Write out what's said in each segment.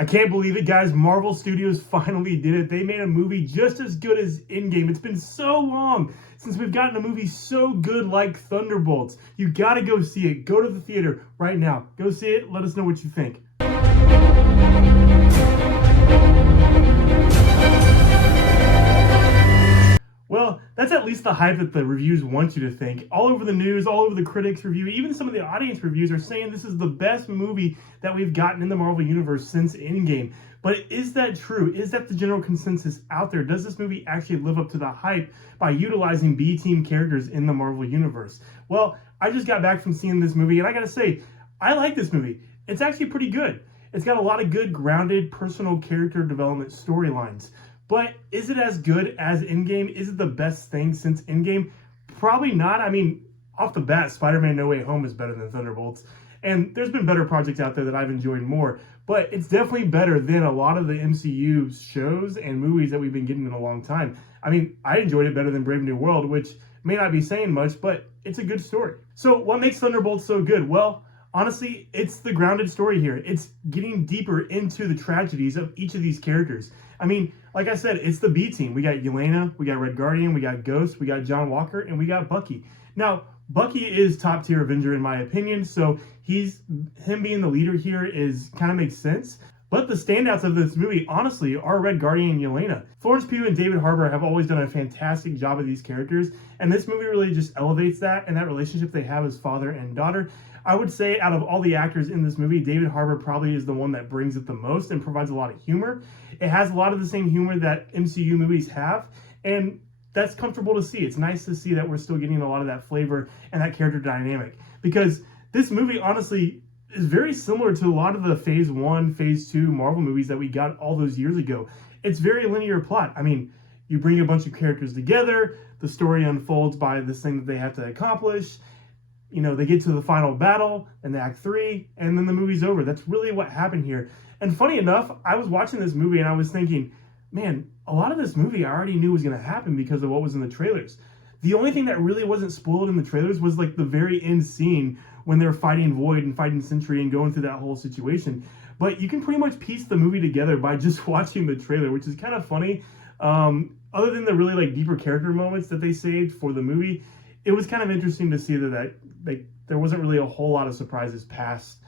I can't believe it, guys. Marvel Studios finally did it. They made a movie just as good as Endgame. It's been so long since we've gotten a movie so good like Thunderbolts. You gotta go see it. Go to the theater right now. Go see it. Let us know what you think. Well, that's at least the hype that the reviews want you to think. All over the news, all over the critics' review, even some of the audience reviews are saying this is the best movie that we've gotten in the Marvel Universe since Endgame. But is that true? Is that the general consensus out there? Does this movie actually live up to the hype by utilizing B-team characters in the Marvel Universe? Well, I just got back from seeing this movie, and I gotta say, I like this movie. It's actually pretty good. It's got a lot of good, grounded, personal character development storylines. But is it as good as Endgame? Is it the best thing since Endgame? Probably not. I mean, off the bat, Spider-Man No Way Home is better than Thunderbolts. And there's been better projects out there that I've enjoyed more. But it's definitely better than a lot of the MCU shows and movies that we've been getting in a long time. I mean, I enjoyed it better than Brave New World, which may not be saying much, but it's a good story. So what makes Thunderbolts so good? Well, honestly, it's the grounded story here. It's getting deeper into the tragedies of each of these characters. I mean, like I said, it's the B team. We got Yelena, we got Red Guardian, we got Ghost, we got John Walker, and we got Bucky. Now, Bucky is top tier Avenger in my opinion, so him being the leader here is kind of makes sense. But the standouts of this movie, honestly, are Red Guardian and Yelena. Florence Pugh and David Harbour have always done a fantastic job of these characters, and this movie really just elevates that and that relationship they have as father and daughter. I would say out of all the actors in this movie, David Harbour probably is the one that brings it the most and provides a lot of humor. It has a lot of the same humor that MCU movies have, and that's comfortable to see. It's nice to see that we're still getting a lot of that flavor and that character dynamic, because this movie, honestly, is very similar to a lot of the Phase 1, Phase 2 Marvel movies that we got all those years ago. It's very linear plot. I mean, you bring a bunch of characters together, the story unfolds by this thing that they have to accomplish. You know, they get to the final battle in the Act 3, and then the movie's over. That's really what happened here. And funny enough, I was watching this movie and I was thinking, man, a lot of this movie I already knew was going to happen because of what was in the trailers. The only thing that really wasn't spoiled in the trailers was like the very end scene when they're fighting Void and fighting Sentry and going through that whole situation. But you can pretty much piece the movie together by just watching the trailer, which is kind of funny. Other than the really like deeper character moments that they saved for the movie, it was kind of interesting to see that there wasn't really a whole lot of surprises past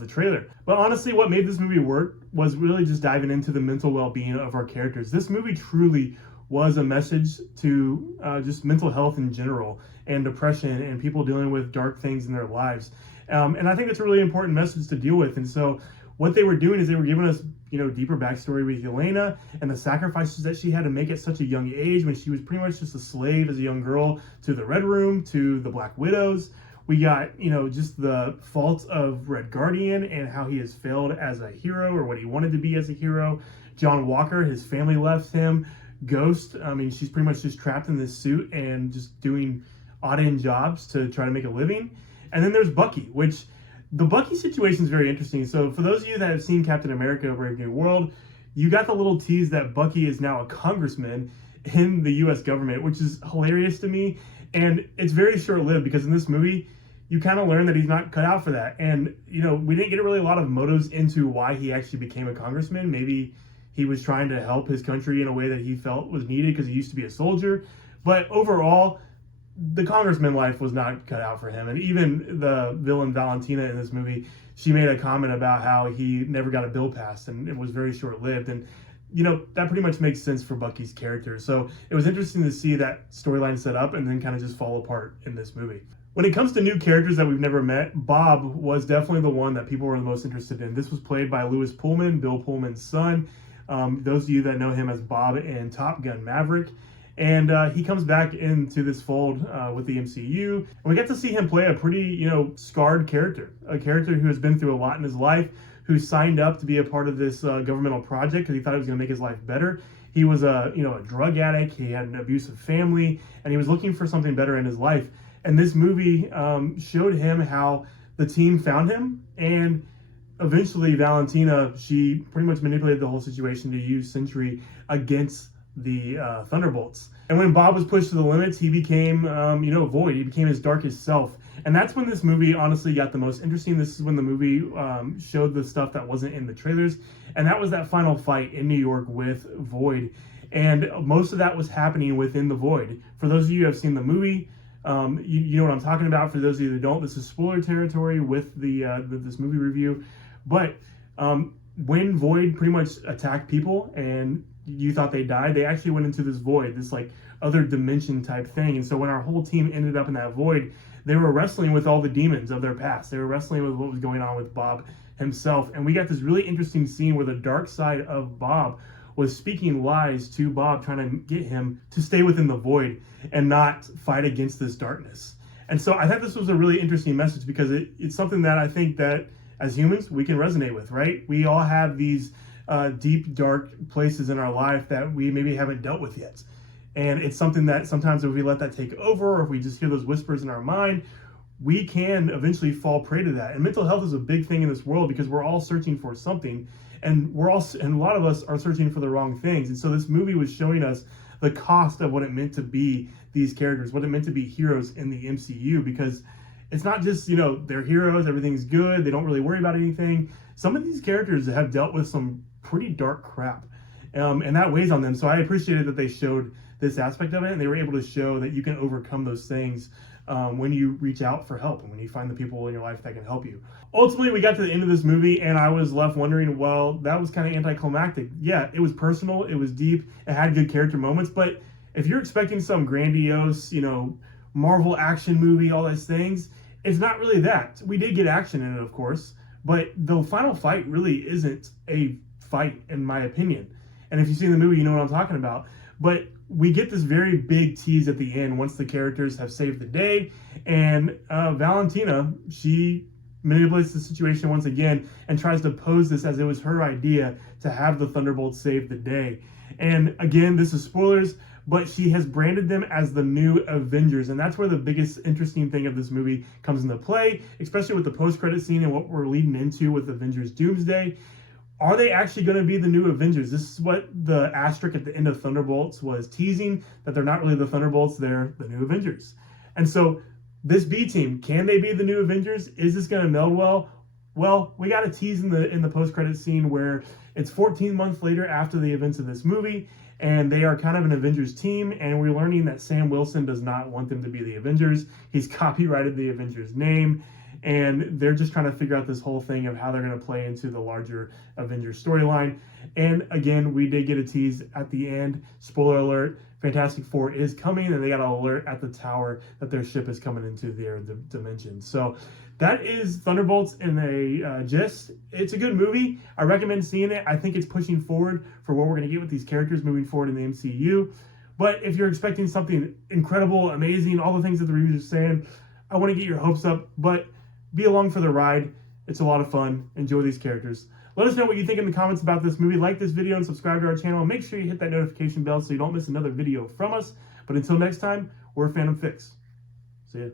the trailer. But honestly, what made this movie work was really just diving into the mental well-being of our characters. This movie truly was a message to just mental health in general and depression and people dealing with dark things in their lives. And I think it's a really important message to deal with. And so what they were doing is they were giving us, deeper backstory with Yelena and the sacrifices that she had to make at such a young age when she was pretty much just a slave as a young girl to the Red Room, to the Black Widows. We got, just the faults of Red Guardian and how he has failed as a hero or what he wanted to be as a hero. John Walker, his family left him. Ghost, I mean, she's pretty much just trapped in this suit and just doing odd-end jobs to try to make a living. And then there's Bucky, which the Bucky situation is very interesting. So for those of you that have seen Captain America Brave New World, you got the little tease that Bucky is now a congressman in the U.S. government, which is hilarious to me. And it's very short-lived because in this movie, you kind of learn that he's not cut out for that. And, we didn't get really a lot of motives into why he actually became a congressman. Maybe he was trying to help his country in a way that he felt was needed because he used to be a soldier. But overall, the congressman life was not cut out for him. And even the villain Valentina in this movie, she made a comment about how he never got a bill passed and it was very short-lived. And, that pretty much makes sense for Bucky's character. So it was interesting to see that storyline set up and then kind of just fall apart in this movie. When it comes to new characters that we've never met, Bob was definitely the one that people were the most interested in. This was played by Louis Pullman, Bill Pullman's son. Those of you that know him as Bob in Top Gun Maverick. And he comes back into this fold with the MCU. And we get to see him play a pretty, scarred character. A character who has been through a lot in his life, who signed up to be a part of this governmental project because he thought it was going to make his life better. He was a drug addict. He had an abusive family. And he was looking for something better in his life. And this movie showed him how the team found him. And eventually Valentina, she pretty much manipulated the whole situation to use Sentry against the Thunderbolts. And when Bob was pushed to the limits, he became, Void. He became his darkest self. And that's when this movie honestly got the most interesting. This is when the movie showed the stuff that wasn't in the trailers. And that was that final fight in New York with Void. And most of that was happening within the Void. For those of you who have seen the movie, you know what I'm talking about. For those of you that don't, this is spoiler territory with this movie review. But when Void pretty much attacked people and you thought they died, they actually went into this void, this like other dimension type thing. And so when our whole team ended up in that void, they were wrestling with all the demons of their past. They were wrestling with what was going on with Bob himself. And we got this really interesting scene where the dark side of Bob was speaking lies to Bob, trying to get him to stay within the void and not fight against this darkness. And so I thought this was a really interesting message because it's something that I think that as humans, we can resonate with, right? We all have these deep, dark places in our life that we maybe haven't dealt with yet. And it's something that sometimes if we let that take over, or if we just hear those whispers in our mind, we can eventually fall prey to that. And mental health is a big thing in this world because we're all searching for something, and a lot of us are searching for the wrong things. And so this movie was showing us the cost of what it meant to be these characters, what it meant to be heroes in the MCU, because it's not just, they're heroes, everything's good, they don't really worry about anything. Some of these characters have dealt with some pretty dark crap, and that weighs on them. So I appreciated that they showed this aspect of it, and they were able to show that you can overcome those things when you reach out for help and when you find the people in your life that can help you. Ultimately, we got to the end of this movie, and I was left wondering, well, that was kind of anticlimactic. Yeah, it was personal, it was deep, it had good character moments, but if you're expecting some grandiose, Marvel action movie, all those things, it's not really that. We did get action in it, of course, but the final fight really isn't a fight, in my opinion. And if you've seen the movie, you know what I'm talking about. But we get this very big tease at the end once the characters have saved the day, and Valentina, she manipulates the situation once again and tries to pose this as it was her idea to have the Thunderbolts save the day. And again, this is spoilers, but she has branded them as the new Avengers, and that's where the biggest interesting thing of this movie comes into play, especially with the post-credit scene and what we're leading into with Avengers Doomsday. Are they actually going to be the new Avengers? This is what the asterisk at the end of Thunderbolts was teasing, that they're not really the Thunderbolts, they're the new Avengers. And so this B team, can they be the new Avengers? Is this going to meld well? Well, we got a tease in the post-credit scene where it's 14 months later after the events of this movie, and they are kind of an Avengers team, and we're learning that Sam Wilson does not want them to be the Avengers. He's copyrighted the Avengers name, and they're just trying to figure out this whole thing of how they're going to play into the larger Avengers storyline. And again, we did get a tease at the end. Spoiler alert, Fantastic Four is coming, and they got an alert at the tower that their ship is coming into their dimension. So that is Thunderbolts in a gist. It's a good movie. I recommend seeing it. I think it's pushing forward for what we're going to get with these characters moving forward in the MCU. But if you're expecting something incredible, amazing, all the things that the reviews are saying, I want to get your hopes up, but be along for the ride. It's a lot of fun. Enjoy these characters. Let us know what you think in the comments about this movie. Like this video and subscribe to our channel. Make sure you hit that notification bell so you don't miss another video from us. But until next time, we're Fandom Fix. See ya.